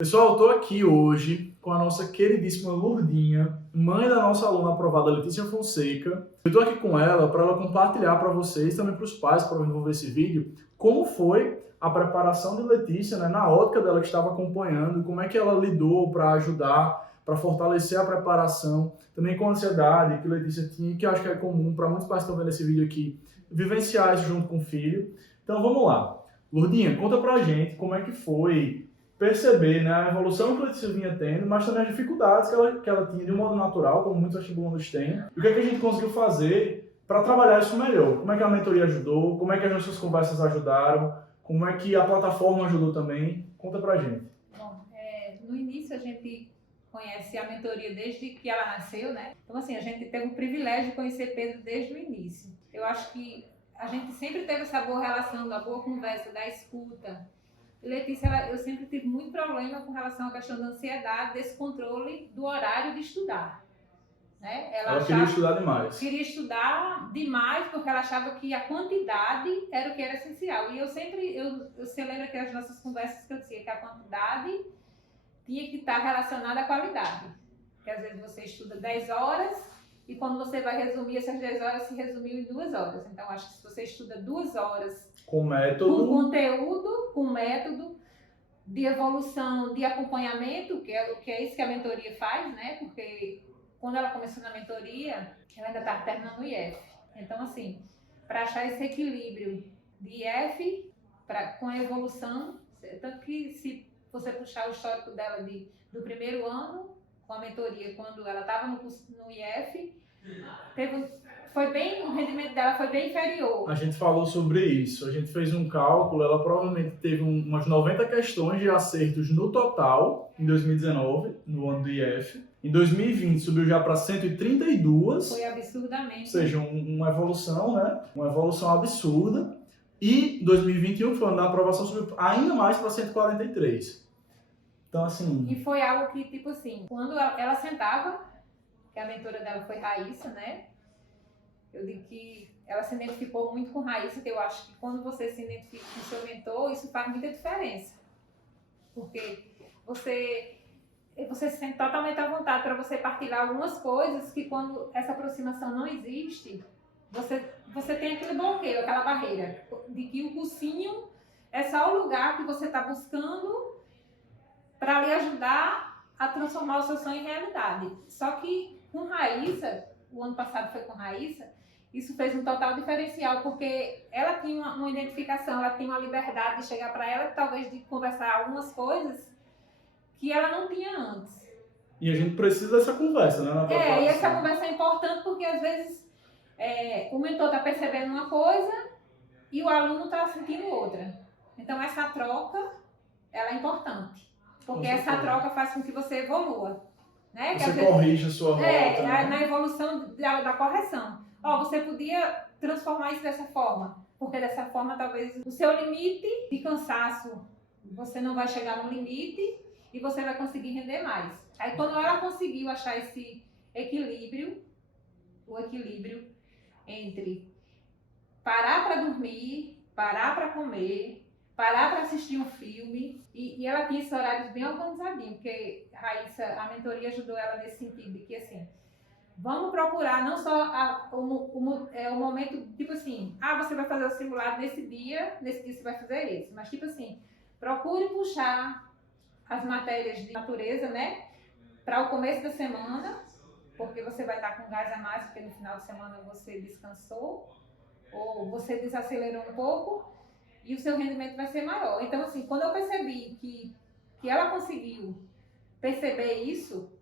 Pessoal, eu estou aqui hoje com a nossa queridíssima Lourdinha, mãe da nossa aluna aprovada Letícia Fonseca. Eu estou aqui com ela para ela compartilhar para vocês, também para os pais que vão ver esse vídeo, como foi a preparação de Letícia, né, na ótica dela que estava acompanhando, como é que ela lidou para ajudar, para fortalecer a preparação, também com a ansiedade que Letícia tinha, que eu acho que é comum para muitos pais que estão vendo esse vídeo aqui, vivenciar isso junto com o filho. Então vamos lá. Lourdinha, conta pra gente como é que foi perceber, né, a evolução que a Letícia vinha tendo, mas também as dificuldades que ela tinha de um modo natural, como muitos vestibulandos têm. E o que é que a gente conseguiu fazer para trabalhar isso melhor? Como é que a mentoria ajudou? Como é que as nossas conversas ajudaram? Como é que a plataforma ajudou também? Conta pra gente. Bom, no início a gente conhece a mentoria desde que ela nasceu, né? Então, assim, a gente teve o privilégio de conhecer Pedro desde o início. Eu acho que a gente sempre teve essa boa relação, da boa conversa, da escuta. Letícia, eu sempre tive muito problema com relação à questão da ansiedade, desse controle do horário de estudar. Né? Ela queria estudar demais. Queria estudar demais porque ela achava que a quantidade era o que era essencial. E você lembra que as nossas conversas que eu dizia que a quantidade tinha que estar relacionada à qualidade. Porque às vezes você estuda 10 horas e quando você vai resumir essas 10 horas se resumiu em 2 horas. Então acho que se você estuda 2 horas com método, com conteúdo, com método de evolução, de acompanhamento, que é isso que a mentoria faz, né? Porque quando ela começou na mentoria, ela ainda estava terminando o IF. Então, assim, para achar esse equilíbrio de IF com a evolução, tanto que se você puxar o histórico dela do primeiro ano, com a mentoria, quando ela estava no IF, o rendimento dela foi bem inferior. A gente falou sobre isso, a gente fez um cálculo, ela provavelmente teve umas 90 questões de acertos no total, em 2019, no ano do IF. Em 2020 subiu já para 132. Foi absurdamente. Ou seja, uma evolução, né? Uma evolução absurda. E 2021, que foi o ano da aprovação, subiu ainda mais para 143. Então, assim... E foi algo que, tipo assim, quando ela sentava, que a mentora dela foi Raíssa, né? Eu digo que ela se identificou muito com Raíssa, que eu acho que quando você se identifica com o seu mentor, isso faz muita diferença. Porque você se sente totalmente à vontade para você partilhar algumas coisas que quando essa aproximação não existe, você tem aquele bloqueio, aquela barreira, de que o cursinho é só o lugar que você está buscando para lhe ajudar a transformar o seu sonho em realidade. Só que com Raíssa, o ano passado foi com Raíssa, isso fez um total diferencial, porque ela tinha uma identificação, ela tinha uma liberdade de chegar para ela, talvez de conversar algumas coisas que ela não tinha antes. E a gente precisa dessa conversa, né? E essa conversa é importante porque às vezes o mentor está percebendo uma coisa e o aluno está sentindo outra. Então essa troca, ela é importante, porque essa troca faz com que você evolua. Né? Você corrige a sua rota. Né? Na evolução da correção. Você podia transformar isso dessa forma, porque dessa forma talvez o seu limite de cansaço, você não vai chegar no limite e você vai conseguir render mais. Aí quando ela conseguiu achar esse equilíbrio, o equilíbrio entre parar para dormir, parar para comer, parar para assistir um filme, e ela tinha esses horários bem organizadinhos, porque Raíssa, a mentoria ajudou ela nesse sentido de que assim, vamos procurar não só o momento, tipo assim, você vai fazer o simulado nesse dia você vai fazer isso, mas tipo assim, procure puxar as matérias de natureza, né, para o começo da semana, porque você vai estar com gás a mais, porque no final de semana você descansou, ou você desacelerou um pouco, e o seu rendimento vai ser maior. Então, assim, quando eu percebi que ela conseguiu perceber isso,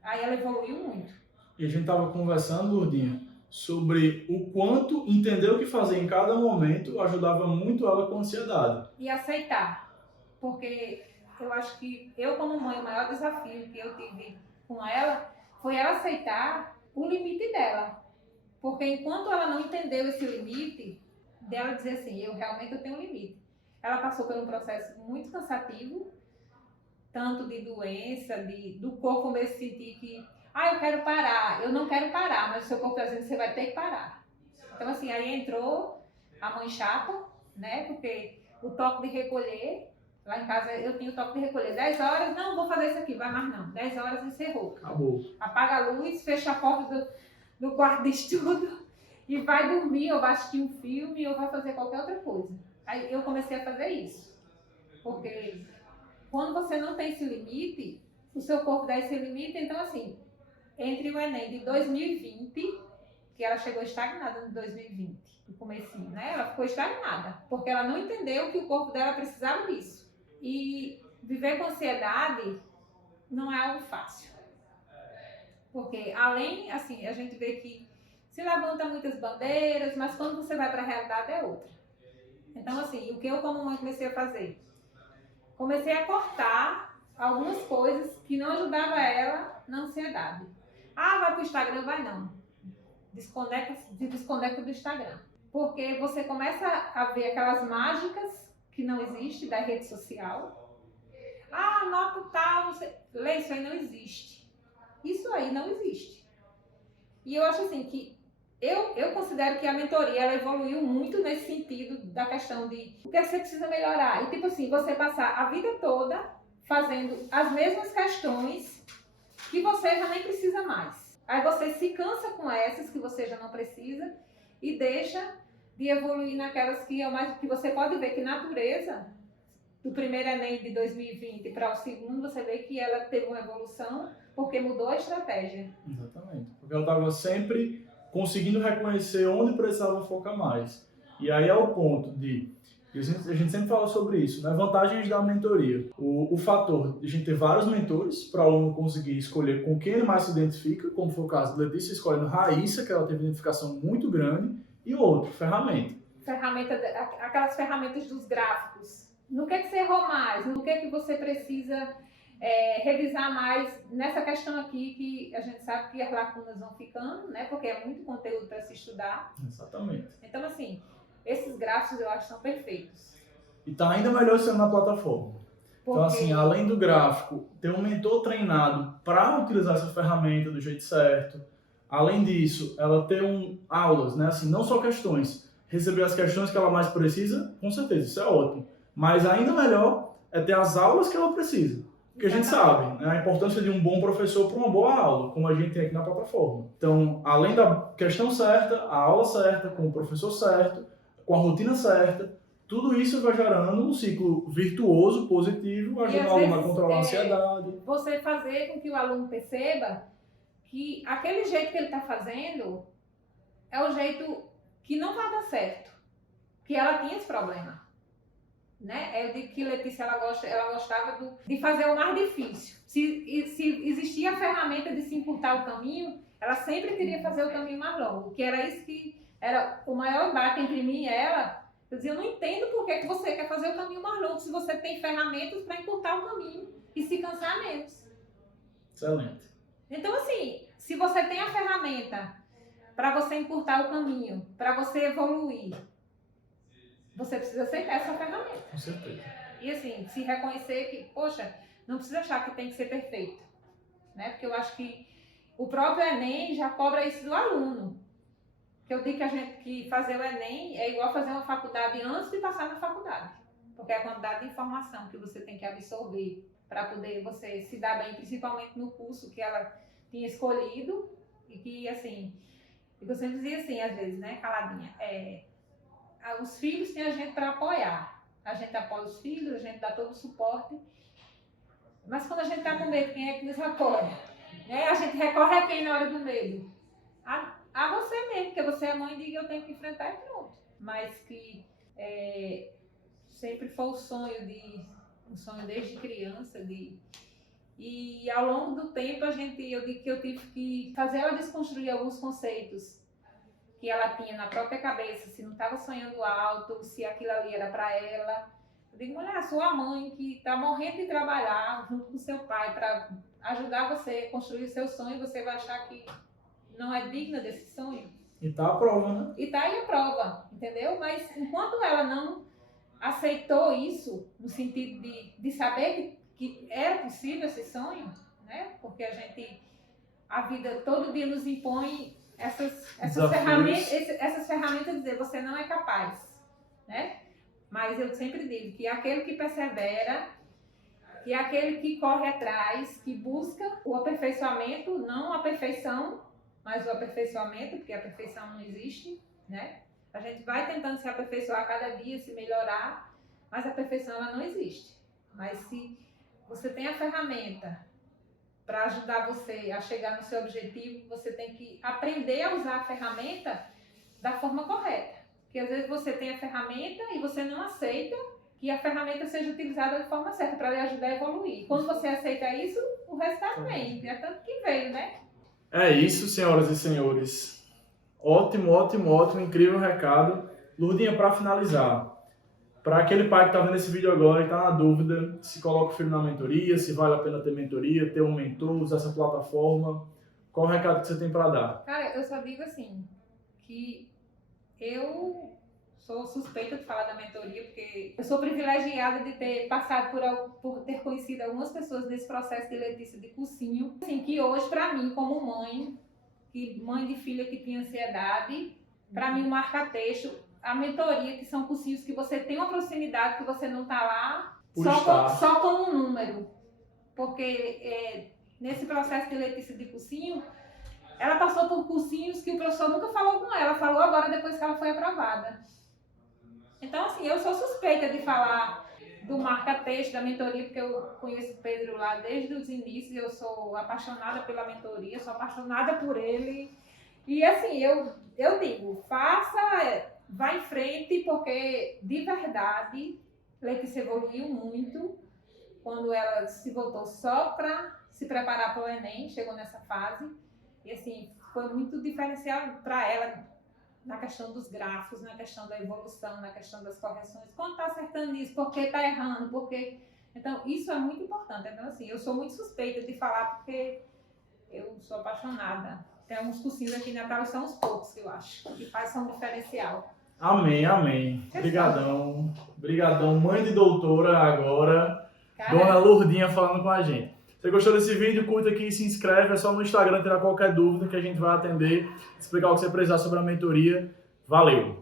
aí ela evoluiu muito. E a gente estava conversando, Lourdinha, sobre o quanto entender o que fazer em cada momento ajudava muito ela com a ansiedade. E aceitar. Porque eu acho que eu, como mãe, o maior desafio que eu tive com ela foi ela aceitar o limite dela. Porque enquanto ela não entendeu esse limite, dela dizer assim, eu realmente tenho um limite. Ela passou por um processo muito cansativo, tanto de doença, do corpo mesmo sentir que, eu quero parar, eu não quero parar, mas o seu corpo está dizendo que você vai ter que parar. Então assim, aí entrou a mãe chata, né, porque o toque de recolher, Lá em casa eu tinha o toque de recolher. 10 horas, não, vou fazer isso aqui, vai mais não. 10 horas encerrou. Acabou. Apaga a luz, fecha a porta do quarto de estudo e vai dormir, ou vai assistir um filme, ou vai fazer qualquer outra coisa. Aí eu comecei a fazer isso. Porque quando você não tem esse limite, o seu corpo dá esse limite. Então, assim, entre o Enem de 2020, que ela chegou estagnada em 2020, no comecinho, né? Ela ficou estagnada, porque ela não entendeu que o corpo dela precisava disso. E viver com ansiedade não é algo fácil. Porque além, assim, a gente vê que se levanta muitas bandeiras, mas quando você vai para a realidade é outra. Então, assim, o que eu como mãe comecei a fazer? Comecei a cortar algumas coisas que não ajudavam ela na ansiedade. Ah, vai pro Instagram? Vai não. Desconecta do Instagram. Porque você começa a ver aquelas mágicas que não existem da rede social. Ah, nota tal, não sei. Lê, isso aí não existe. Isso aí não existe. E eu acho assim que eu considero que a mentoria ela evoluiu muito nesse sentido da questão de o que você precisa melhorar. E tipo assim, você passar a vida toda fazendo as mesmas questões que você já nem precisa mais. Aí você se cansa com essas que você já não precisa e deixa de evoluir naquelas que é mais que você pode ver que natureza do primeiro Enem de 2020 para o segundo, você vê que ela teve uma evolução porque mudou a estratégia. Exatamente. Porque ela estava sempre conseguindo reconhecer onde precisava focar mais. E aí é o ponto de... A gente sempre fala sobre isso, né? Vantagens da mentoria. O fator de a gente ter vários mentores para o aluno conseguir escolher com quem ele mais se identifica, como foi o caso de Letícia escolhendo Raíssa, que ela teve uma identificação muito grande, e outro, ferramenta. Aquelas ferramentas dos gráficos. No que você errou mais? No que você precisa revisar mais nessa questão aqui que a gente sabe que as lacunas vão ficando, né? Porque é muito conteúdo para se estudar. Exatamente. Então, assim, esses gráficos eu acho que são perfeitos. E tá ainda melhor sendo na plataforma. Então, assim, além do gráfico, ter um mentor treinado para utilizar essa ferramenta do jeito certo. Além disso, ela ter aulas, né? Assim, não só questões. Receber as questões que ela mais precisa, com certeza, isso é ótimo. Mas ainda melhor é ter as aulas que ela precisa. Porque a gente sabe, né, a importância de um bom professor para uma boa aula, como a gente tem aqui na plataforma. Então, além da questão certa, a aula certa, com o professor certo, com a rotina certa, tudo isso vai gerando um ciclo virtuoso, positivo, ajudando o aluno a controlar a ansiedade. Você fazer com que o aluno perceba que aquele jeito que ele está fazendo é o jeito que não vai dar certo. Que ela tinha esse problema. Né? Eu digo que Letícia ela gostava de fazer o mais difícil. Se existia a ferramenta de se encurtar o caminho, ela sempre queria fazer o caminho mais longo. Que era isso que era o maior embate entre mim e ela. Eu dizia, eu não entendo por que você quer fazer o caminho mais longo se você tem ferramentas para encurtar o caminho e se cansar menos. Excelente. Então, assim, se você tem a ferramenta para você encurtar o caminho, para você evoluir, você precisa aceitar essa ferramenta. Com certeza. E assim, se reconhecer que, poxa, não precisa achar que tem que ser perfeito. Né? Porque eu acho que o próprio Enem já cobra isso do aluno. Que eu digo que fazer o Enem é igual fazer uma faculdade antes de passar na faculdade. Porque é a quantidade de informação que você tem que absorver para poder você se dar bem, principalmente no curso que ela tinha escolhido. E que, assim, eu sempre dizia assim, às vezes, né, caladinha, os filhos têm a gente para apoiar. A gente apoia os filhos, a gente dá todo o suporte. Mas quando a gente está com medo, quem é que nos apoia? Né? A gente recorre a quem na hora do medo? A você mesmo, porque você é mãe e diga eu tenho que enfrentar e pronto. Mas que sempre foi um sonho desde criança. E ao longo do tempo eu digo que eu tive que fazer ela desconstruir alguns conceitos que ela tinha na própria cabeça, se não estava sonhando alto, se aquilo ali era para ela. Eu digo, mulher, a sua mãe que está morrendo de trabalhar junto com seu pai para ajudar você a construir o seu sonho, você vai achar que não é digna desse sonho. E tá a prova, né? E tá aí a prova, entendeu? Mas enquanto ela não aceitou isso, no sentido de saber que era possível esse sonho, né? Porque a vida todo dia nos impõe essas ferramentas, de dizer, você não é capaz, né? Mas eu sempre digo que aquele que persevera, que é aquele que corre atrás, que busca o aperfeiçoamento, não a perfeição, mas o aperfeiçoamento, porque a perfeição não existe, né? A gente vai tentando se aperfeiçoar a cada dia, se melhorar, mas a perfeição ela não existe. Mas se você tem a ferramenta para ajudar você a chegar no seu objetivo, você tem que aprender a usar a ferramenta da forma correta. Porque às vezes você tem a ferramenta e você não aceita que a ferramenta seja utilizada de forma certa para lhe ajudar a evoluir. Quando você aceita isso, o resultado vem. É tanto que veio, né? É isso, senhoras e senhores. Ótimo, ótimo, ótimo, incrível recado. Lourdinha, para finalizar, para aquele pai que está vendo esse vídeo agora e está na dúvida se coloca o filho na mentoria, se vale a pena ter mentoria, ter um mentor, usar essa plataforma, qual o recado que você tem para dar? Cara, eu só digo assim, que eu sou suspeita de falar da mentoria, porque eu sou privilegiada de ter passado por ter conhecido algumas pessoas nesse processo de Letícia de cursinho. Assim, que hoje, para mim, como mãe de filha que tinha ansiedade, para mim, o marca-texto, a mentoria, que são cursinhos que você tem uma proximidade, que você não está lá só como um número. Porque nesse processo de Letícia de cursinho, ela passou por cursinhos que o professor nunca falou com ela, falou agora depois que ela foi aprovada. Então, assim, eu sou suspeita de falar do marca-texto, da mentoria, porque eu conheço o Pedro lá desde os inícios, eu sou apaixonada pela mentoria, sou apaixonada por ele. E, assim, eu digo, vá em frente, porque, de verdade, Letícia evoluiu muito quando ela se voltou só para se preparar para o Enem, chegou nessa fase. E, assim, foi muito diferencial para ela na questão dos grafos, na questão da evolução, na questão das correções. Quando está acertando isso, por que está errando, por que... Então, isso é muito importante. Então, assim, eu sou muito suspeita de falar porque eu sou apaixonada. Tem uns cursinhos aqui em Natal, são os poucos, eu acho, que fazem um diferencial. Amém, amém. Obrigadão. Obrigadão, mãe de doutora agora, Dona Lourdinha falando com a gente. Se você gostou desse vídeo, curta aqui e se inscreve. É só no Instagram tirar qualquer dúvida que a gente vai atender, explicar o que você precisar sobre a mentoria. Valeu!